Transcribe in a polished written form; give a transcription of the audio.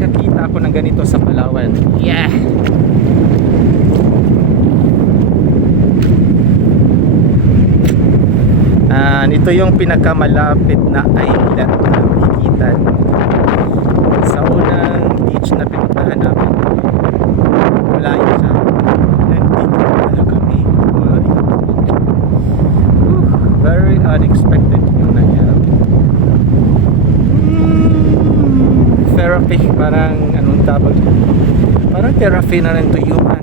makakita ako ng ganito sa Palawan. Yeah! Ito yung pinakamalapit na island na makikita sa unang beach na pinuntahan namin. Malayo siya. Nandito pala kami. Very unexpected yung nangyari. Therapy, parang anong tawag? Parang therapy na rin to human.